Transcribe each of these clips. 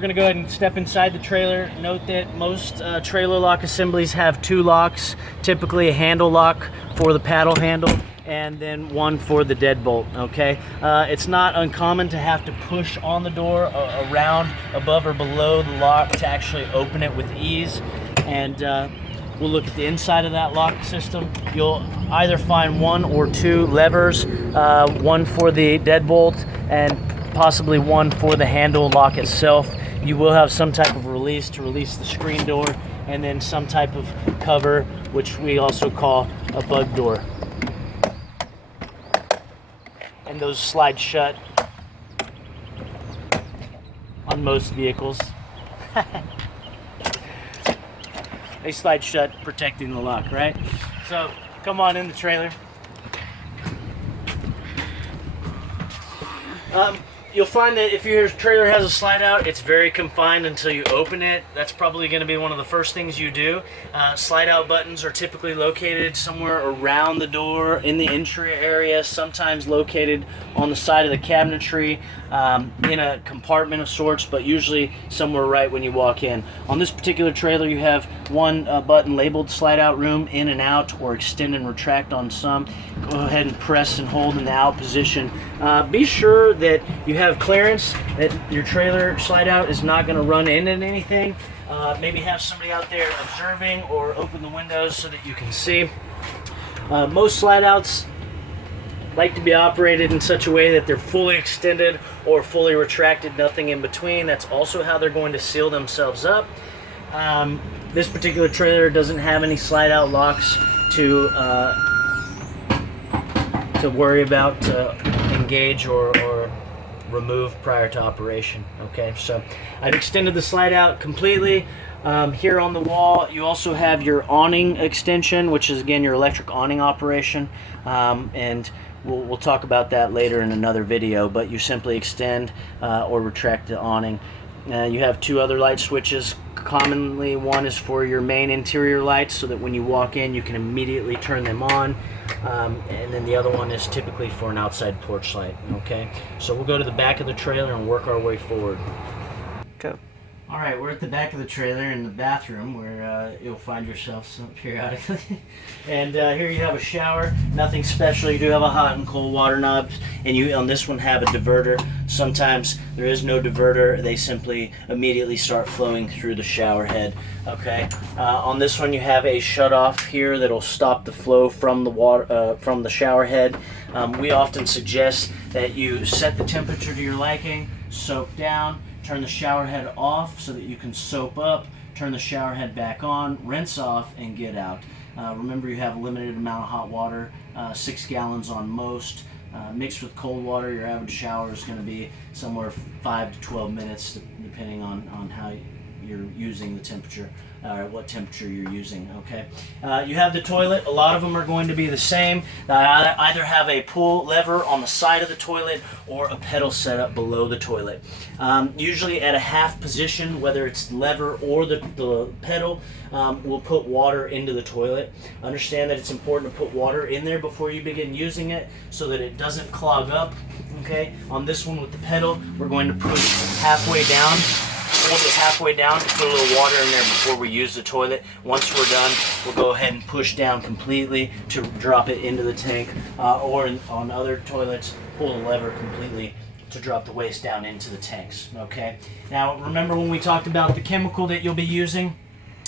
We're gonna go ahead and step inside the trailer. Note that most trailer lock assemblies have two locks, typically a handle lock for the paddle handle and then one for the deadbolt, okay? It's not uncommon to have to push on the door around, above or below the lock to actually open it with ease. And we'll look at the inside of that lock system. You'll either find one or two levers, one for the deadbolt and possibly one for the handle lock itself. You will have some type of release to release the screen door, and then some type of cover, which we also call a bug door. And those slide shut on most vehicles. They slide shut, protecting the lock, right? So come on in the trailer. You'll find that if your trailer has a slide out, it's very confined until you open it. That's probably going to be one of the first things you do. Slide out buttons are typically located somewhere around the door in the entry area, sometimes located on the side of the cabinetry, in a compartment of sorts, but usually somewhere right when you walk in. On this particular trailer, you have one button labeled slide out room, in and out, or extend and retract on some. Go ahead and press and hold in the out position. Be sure that you have clearance, that your trailer slide out is not going to run into anything. Maybe have somebody out there observing, or open the windows so that you can see. Most slide outs like to be operated in such a way that they're fully extended or fully retracted, nothing in between. That's also how they're going to seal themselves up. This particular trailer doesn't have any slide out locks to worry about, to engage or remove prior to operation. Okay, so I've extended the slide out completely. Here on the wall, you also have your awning extension, which is again your electric awning operation, and we'll talk about that later in another video. But you simply extend or retract the awning. You have two other light switches. Commonly, one is for your main interior lights, so that when you walk in, you can immediately turn them on. And then the other one is typically for an outside porch light. Okay, so we'll go to the back of the trailer and work our way forward. Go. All right, we're at the back of the trailer in the bathroom, where you'll find yourself periodically. And here you have a shower. Nothing special. You do have a hot and cold water knob, and you on this one have a diverter. Sometimes there is no diverter. They simply immediately start flowing through the shower head. Okay. On this one, you have a shut off here that'll stop the flow from the water from the shower head. We often suggest that you set the temperature to your liking, soak down, turn the shower head off so that you can soap up, turn the shower head back on, rinse off, and get out. Remember, you have a limited amount of hot water, 6 gallons on most. Mixed with cold water, your average shower is going to be somewhere 5 to 12 minutes, depending on how you're using the temperature, what temperature you're using. Okay, you have the toilet. A lot of them are going to be the same. I either have a pull lever on the side of the toilet or a pedal set up below the toilet. Usually at a half position, whether it's lever or the pedal, we'll put water into the toilet. Understand that it's important to put water in there before you begin using it, so that it doesn't clog up. Okay, on this one with the pedal, we're going to push halfway down. Hold it halfway down to put a little water in there before we use the toilet. Once we're done, we'll go ahead and push down completely to drop it into the tank, or on other toilets, pull the lever completely to drop the waste down into the tanks. Okay. Now remember, when we talked about the chemical that you'll be using,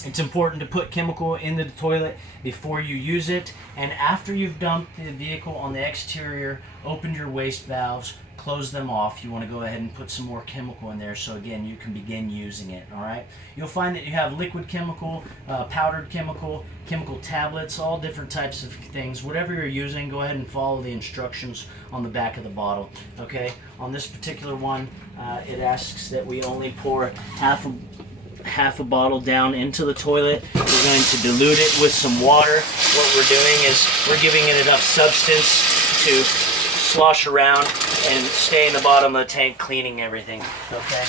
it's important to put chemical into the toilet before you use it, and after you've dumped the vehicle on the exterior, opened your waste valves, close them off, you want to go ahead and put some more chemical in there, so again you can begin using it. All right, you'll find that you have liquid chemical, powdered chemical, chemical tablets, all different types of things. Whatever you're using, go ahead and follow the instructions on the back of the bottle. Okay, on this particular one, it asks that we only pour half a bottle down into the toilet. We're going to dilute it with some water. What we're doing is we're giving it enough substance to slosh around and stay in the bottom of the tank, cleaning everything. Okay.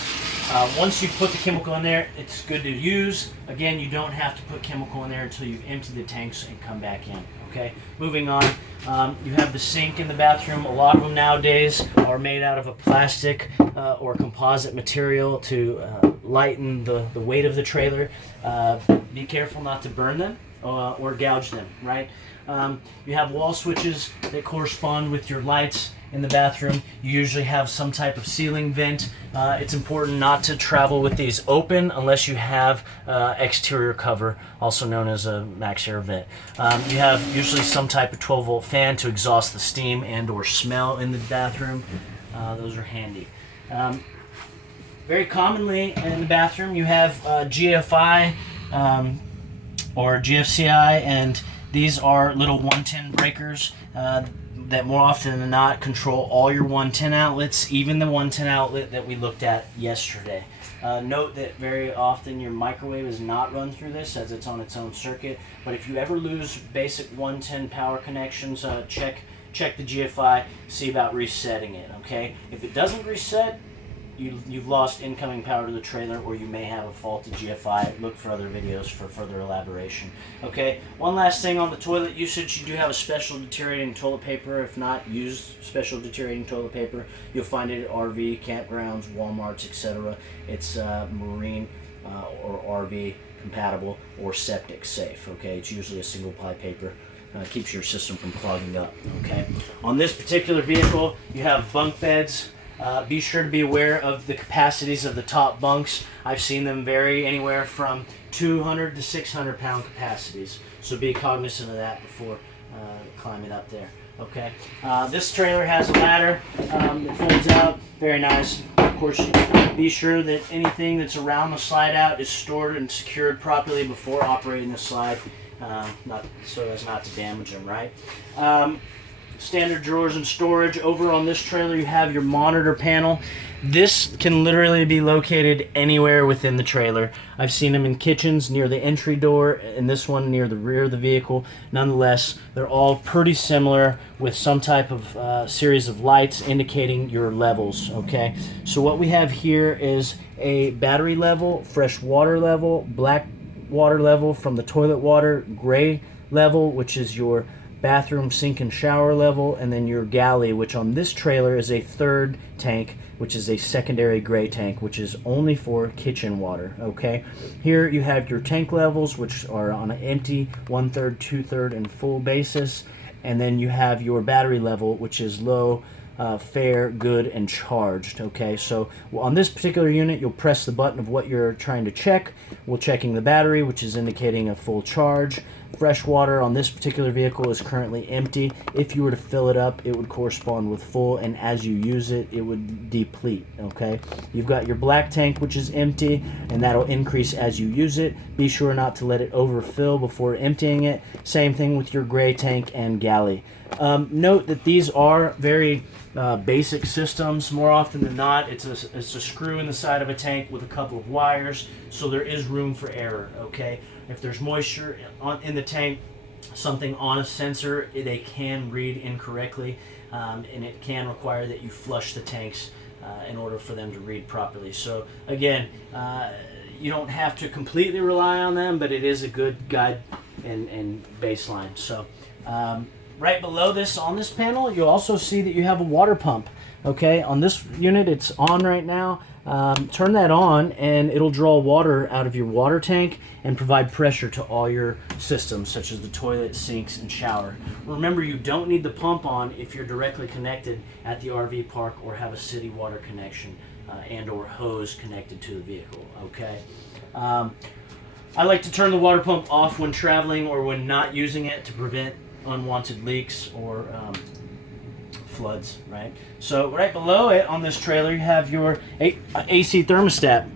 Once you put the chemical in there, it's good to use. Again, you don't have to put chemical in there until you've emptied the tanks and come back in. Okay, moving on. You have the sink in the bathroom. A lot of them nowadays are made out of a plastic or composite material to lighten the weight of the trailer. Be careful not to burn them or gouge them, right? You have wall switches that correspond with your lights in the bathroom. You usually have some type of ceiling vent. It's important not to travel with these open unless you have exterior cover, also known as a max air vent. You have usually some type of 12-volt fan to exhaust the steam and or smell in the bathroom. Those are handy. Very commonly in the bathroom you have GFI or GFCI, and these are little 110 breakers that more often than not control all your 110 outlets, even the 110 outlet that we looked at yesterday. Note that very often your microwave is not run through this as it's on its own circuit, but if you ever lose basic 110 power connections, check the GFI, see about resetting it, okay? If it doesn't reset, you've lost incoming power to the trailer, or you may have a faulty GFI. Look for other videos for further elaboration. Okay, one last thing on the toilet usage. You do have a special deteriorating toilet paper. If not, use special deteriorating toilet paper. You'll find it at RV, campgrounds, Walmarts, etc. It's marine or RV compatible or septic safe. Okay, it's usually a single ply paper. Keeps your system from clogging up. Okay, on this particular vehicle, you have bunk beds. Be sure to be aware of the capacities of the top bunks. I've seen them vary anywhere from 200 to 600 pound capacities, so be cognizant of that before climbing up there. Okay, this trailer has a ladder that folds out, very nice. Of course, be sure that anything that's around the slide out is stored and secured properly before operating the slide, so as not to damage them, right? Standard drawers and storage. Over on this trailer you have your monitor panel. This can literally be located anywhere within the trailer. I've seen them in kitchens near the entry door, and this one near the rear of the vehicle. Nonetheless, they're all pretty similar with some type of series of lights indicating your levels. Okay, so what we have here is a battery level, fresh water level, black water level from the toilet water, gray level, which is your bathroom, sink, and shower level, and then your galley, which on this trailer is a third tank, which is a secondary gray tank, which is only for kitchen water. Okay, here you have your tank levels, which are on an empty, 1/3, 2/3, and full basis, and then you have your battery level, which is low, fair, good, and charged. Okay, so on this particular unit, you'll press the button of what you're trying to check. We're checking the battery, which is indicating a full charge. Fresh water on this particular vehicle is currently empty. If you were to fill it up, it would correspond with full, and as you use it, it would deplete. Okay, you've got your black tank, which is empty, and that'll increase as you use it. Be sure not to let it overfill before emptying it. Same thing with your gray tank and galley. Note that these are very basic systems. More often than not, it's a screw in the side of a tank with a couple of wires, so there is room for error. Okay, if there's moisture in the tank, something on a sensor, they can read incorrectly, and it can require that you flush the tanks in order for them to read properly. So again, you don't have to completely rely on them, but it is a good guide and baseline. So right below this, on this panel, you'll also see that you have a water pump. Okay, on this unit, it's on right now. Turn that on and it'll draw water out of your water tank and provide pressure to all your systems, such as the toilet, sinks, and shower. Remember, you don't need the pump on if you're directly connected at the RV park or have a city water connection and or hose connected to the vehicle. Okay, I like to turn the water pump off when traveling or when not using it to prevent unwanted leaks or floods, right? So right below it on this trailer, you have your AC thermostat.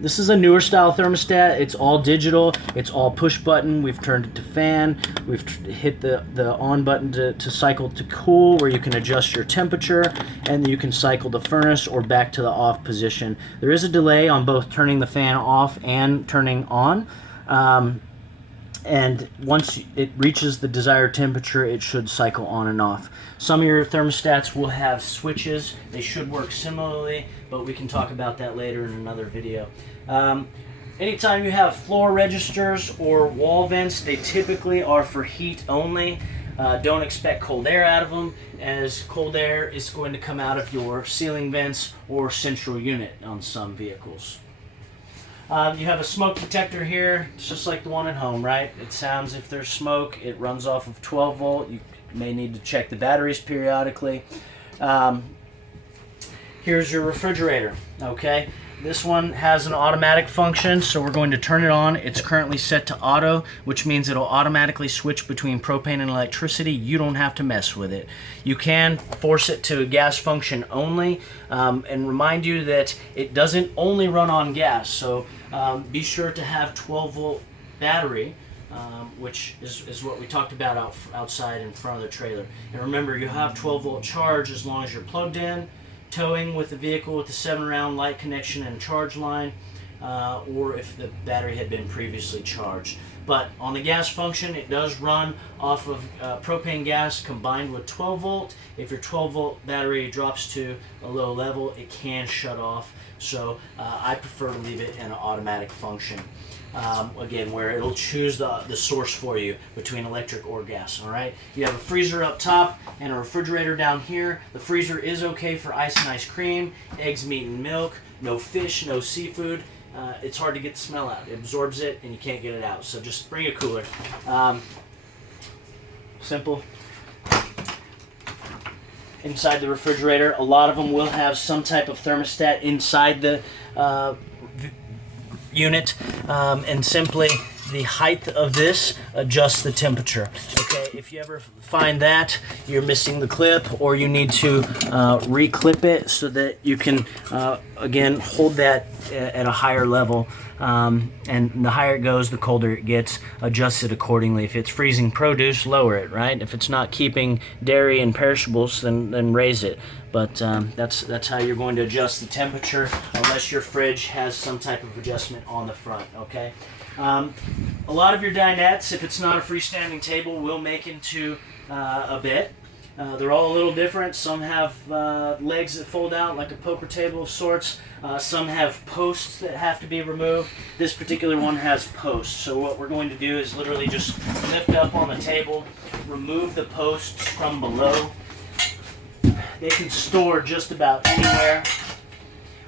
This is a newer style thermostat. It's all digital. It's all push button. We've turned it to fan. We've hit the on button to cycle to cool, where you can adjust your temperature, and you can cycle the furnace or back to the off position. There is a delay on both turning the fan off and turning on. and once it reaches the desired temperature, it should cycle on and off. Some of your thermostats will have switches. They should work similarly, but we can talk about that later in another video. Anytime you have floor registers or wall vents, they typically are for heat only. Don't expect cold air out of them, as cold air is going to come out of your ceiling vents or central unit on some vehicles. You have a smoke detector here. It's just like the one at home, right? It sounds if there's smoke. It runs off of 12 volt. You may need to check the batteries periodically. Here's your refrigerator, okay? This one has an automatic function, so we're going to turn it on. It's currently set to auto, which means it'll automatically switch between propane and electricity. You don't have to mess with it. You can force it to gas function only, and remind you that it doesn't only run on gas, so be sure to have 12 volt battery, which is what we talked about outside in front of the trailer. And remember, you have 12 volt charge as long as you're plugged in, towing with the vehicle with the 7-round light connection and charge line, or if the battery had been previously charged. But on the gas function, it does run off of propane gas combined with 12 volt. If your 12 volt battery drops to a low level, it can shut off. So I prefer to leave it in an automatic function. Again, where it'll choose the source for you between electric or gas. All right. You have a freezer up top and a refrigerator down here. The freezer is okay for ice and ice cream, eggs, meat, and milk. No fish, no seafood. It's hard to get the smell out. It absorbs it, and you can't get it out. So just bring a cooler. Simple. Inside the refrigerator, a lot of them will have some type of thermostat inside the unit, and simply the height of this adjusts the temperature. Okay, if you ever find that you're missing the clip, or you need to re-clip it so that you can again hold that at a higher level, and the higher it goes, the colder it gets. Adjust it accordingly. If it's freezing produce, lower it, right? If it's not keeping dairy and perishables, then raise it. But that's how you're going to adjust the temperature, unless your fridge has some type of adjustment on the front, okay? A lot of your dinettes, if it's not a freestanding table, will make into a bed. They're all a little different. Some have legs that fold out like a poker table of sorts. Some have posts that have to be removed. This particular one has posts. So what we're going to do is literally just lift up on the table, remove the posts from below. They can store just about anywhere.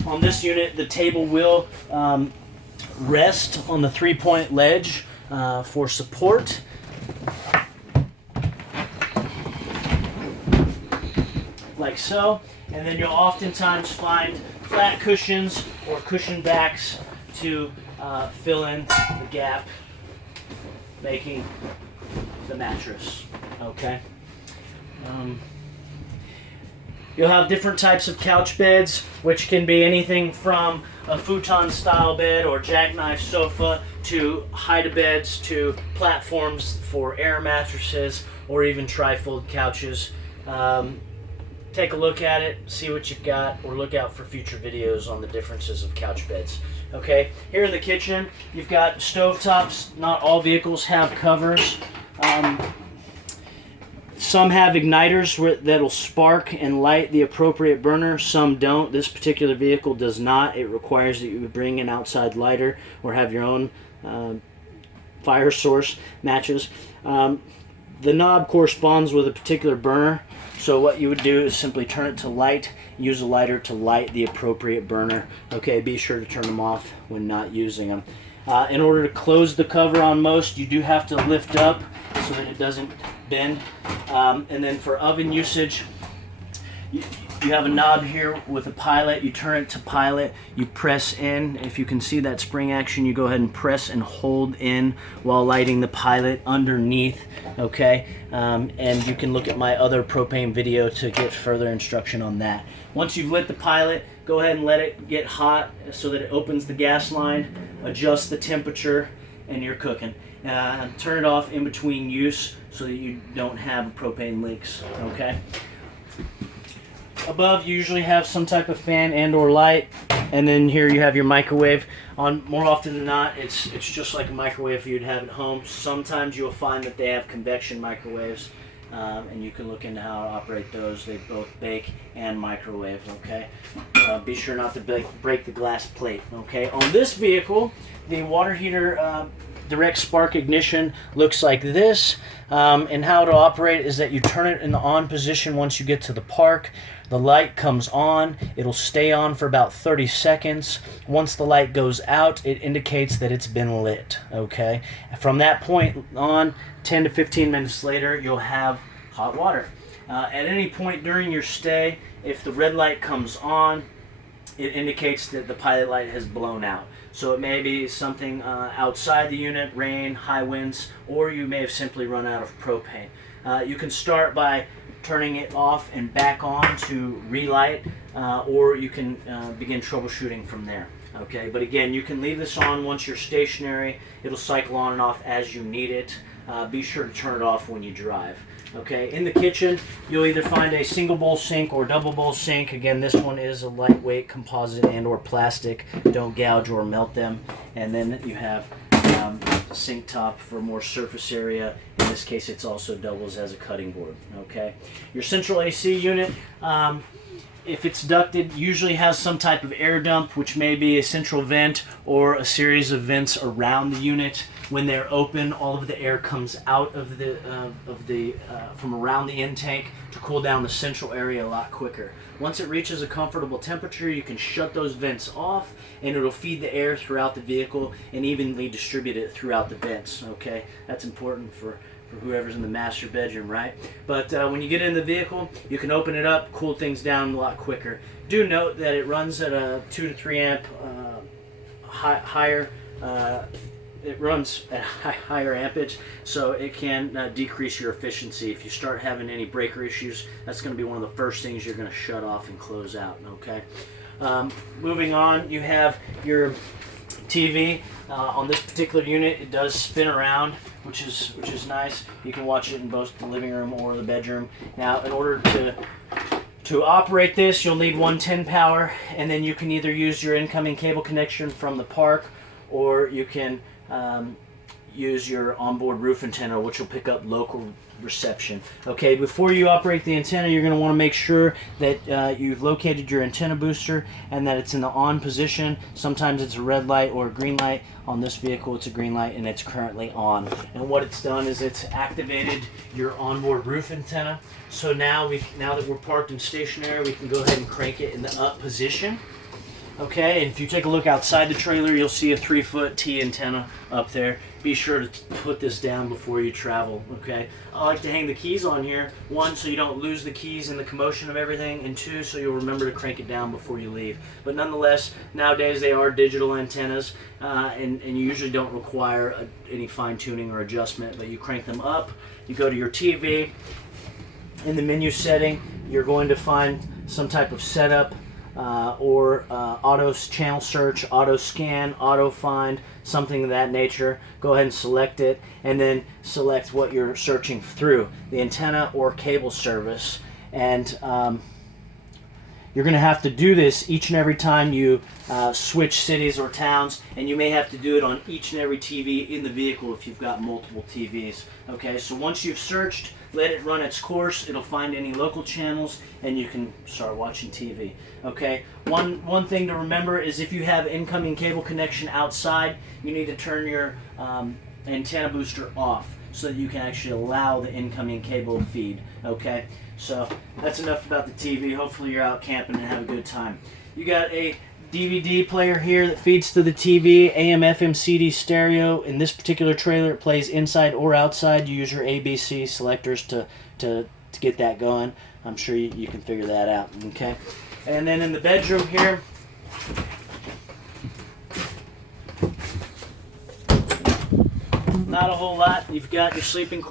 On this unit, the table will rest on the 3-point ledge for support. Like so. And then you'll oftentimes find flat cushions or cushion backs to fill in the gap, making the mattress. Okay. You'll have different types of couch beds, which can be anything from a futon style bed or jackknife sofa to hide-a-beds to platforms for air mattresses or even trifold couches. Take a look at it, see what you've got, or look out for future videos on the differences of couch beds. Okay, here in the kitchen, you've got stovetops. Not all vehicles have covers. Some have igniters that'll spark and light the appropriate burner. Some don't. This particular vehicle does not. It requires that you bring an outside lighter or have your own fire source matches. The knob corresponds with a particular burner. So what you would do is simply turn it to light, use a lighter to light the appropriate burner. Okay, be sure to turn them off when not using them. In order to close the cover on most, you do have to lift up so that it doesn't bend. And then for oven usage, you have a knob here with a pilot. You turn it to pilot, you press in. If you can see that spring action, you go ahead and press and hold in while lighting the pilot underneath, okay? And you can look at my other propane video to get further instruction on that. Once you've lit the pilot, go ahead and let it get hot so that it opens the gas line, adjust the temperature, and you're cooking. Turn it off in between use so that you don't have propane leaks, okay? above you usually have some type of fan and or light, and then here you have your microwave. On more often than not, it's just like a microwave you'd have at home. Sometimes you'll find that they have convection microwaves, and you can look into how to operate those. They both bake and microwave. Okay, be sure not to break the glass plate. Okay, on this vehicle, the water heater direct spark ignition looks like this, and how to operate is that you turn it in the on position once you get to the park. The light comes on, it'll stay on for about 30 seconds. Once the light goes out, it indicates that it's been lit. Okay, from that point on, 10 to 15 minutes later, you'll have hot water. At any point during your stay, if the red light comes on, it indicates that the pilot light has blown out. So it may be something outside the unit, rain, high winds, or you may have simply run out of propane. You can start by turning it off and back on to relight, or you can begin troubleshooting from there. Okay, but again, you can leave this on once you're stationary. It'll cycle on and off as you need it. Be sure to turn it off when you drive. Okay, in the kitchen, you'll either find a single bowl sink or double bowl sink. Again, this one is a lightweight composite and or plastic. Don't gouge or melt them. And then you have a sink top for more surface area. In this case, it's also doubles as a cutting board. Okay, your central AC unit, if it's ducted, usually has some type of air dump, which may be a central vent or a series of vents around the unit. When they're open, all of the air comes out of from around the intake to cool down the central area a lot quicker. Once it reaches a comfortable temperature, you can shut those vents off, and it'll feed the air throughout the vehicle and evenly distribute it throughout the vents. Okay, that's important for whoever's in the master bedroom, right? But when you get in the vehicle, you can open it up, cool things down a lot quicker. Do note that it runs at a 2 to 3 amp higher. It runs at higher ampage, so it can decrease your efficiency. If you start having any breaker issues, that's going to be one of the first things you're going to shut off and close out. Okay. Moving on, you have your TV. On this particular unit, it does spin around, which is nice. You can watch it in both the living room or the bedroom. Now, in order to operate this, you'll need 110 power, and then you can either use your incoming cable connection from the park, or you can use your onboard roof antenna, which will pick up local reception. Okay, before you operate the antenna, you're going to want to make sure that you've located your antenna booster and that it's in the on position. Sometimes it's a red light or a green light. On this vehicle, it's a green light, and it's currently on. And what it's done is it's activated your onboard roof antenna. So now that we're parked and stationary, we can go ahead and crank it in the up position. Okay, and if you take a look outside the trailer, you'll see a 3-foot T antenna up there. Be sure to put this down before you travel, okay? I like to hang the keys on here, 1, so you don't lose the keys in the commotion of everything, and 2, so you'll remember to crank it down before you leave. But nonetheless, nowadays they are digital antennas, and you usually don't require any fine-tuning or adjustment, but you crank them up, you go to your TV. In the menu setting, you're going to find some type of setup, or auto channel search, auto scan, auto find, something of that nature. Go ahead and select it, and then select what you're searching through, the antenna or cable service. And you're going to have to do this each and every time you switch cities or towns, and you may have to do it on each and every TV in the vehicle if you've got multiple TVs. Okay, so once you've searched, let it run its course. It'll find any local channels, and you can start watching TV. Okay, one thing to remember is if you have incoming cable connection outside, you need to turn your antenna booster off so that you can actually allow the incoming cable feed. Okay, so that's enough about the TV. Hopefully you're out camping and have a good time. You got a DVD player here that feeds to the TV, AM, FM, CD, stereo. In this particular trailer, it plays inside or outside. You use your ABC selectors to get that going. I'm sure you can figure that out. Okay, and then in the bedroom here, not a whole lot. You've got your sleeping quarters.